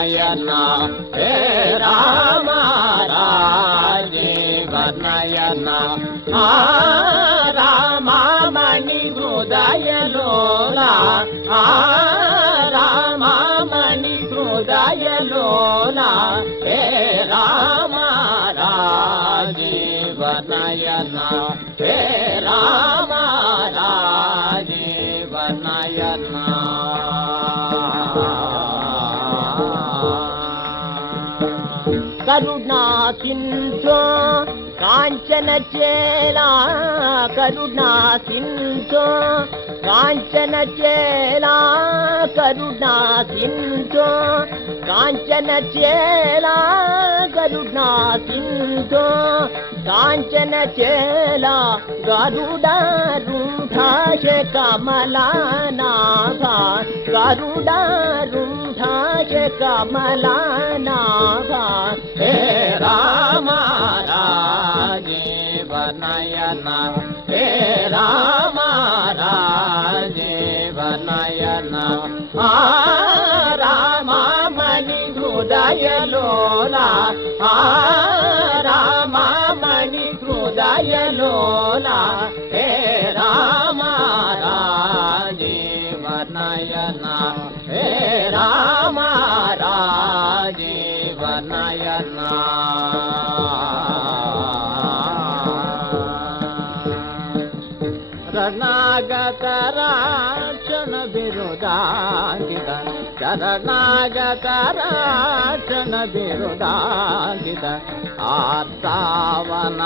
నయన హే రామ రాజీవ నయన ఆ రామమణి హృదయలోల ఆ రామమణి హృదయలోల హే రామ రాజీవ నయన హే రామ రాజ కరుణా సింధు కాంచన చేలా కరుణా సింధు కాంచన చేలా కరుణా సింధు కాంచన చేలా కరుణా సింధు కాంచన చేలా గరుడారుఢాయ కమలానాభ. గరుడారుఢాయ కమలానాభ. నయన హే రామ రాజీవ నయన ఆ రామమణి హృదయలోల ఆ హే రామ రాజీవ నయన హే రామ రాజీవ నయన ಶರಣಾಗತ ರಾಕ್ಷಣ ಬಿರುದಾಗಿದ. ಶರಣಾಗತ ರಾಕ್ಷಣ ಬಿರುದಾಗಿದ. ಆತಾವನ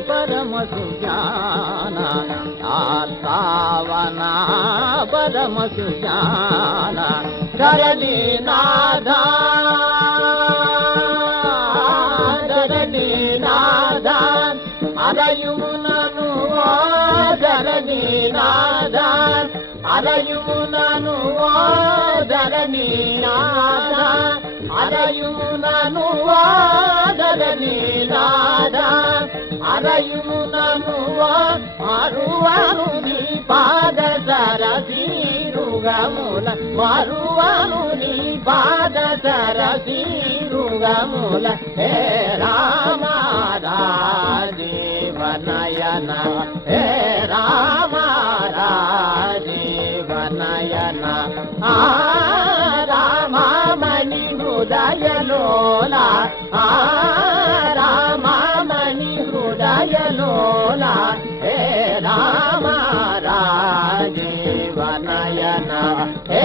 ಪರಮ ಸುಜಾನ. ಆತಾವನ ಪರಮ ಸುಜಾನ. ಧರಣಿ ನಾದ. ಧರಣಿ ನಾದ. ಅದಯುನನು ధరణి నాదాన్ సుజ్ఞాన ధరణీనాథ ధరణి నాదాన్ ధరణీనాథ అరయుమునను ధరణి నాదాన్ ధరణీనాథ అరయుమునను మరువాను నీ పాద సరసీరుగముల మరువాను నీ పాద సరసీరుగముల హే రామారా జీవనయన హే రామ రాజీవ నయన ఆ రామమణి హృదయలోల. హే రామ రాజీవ హే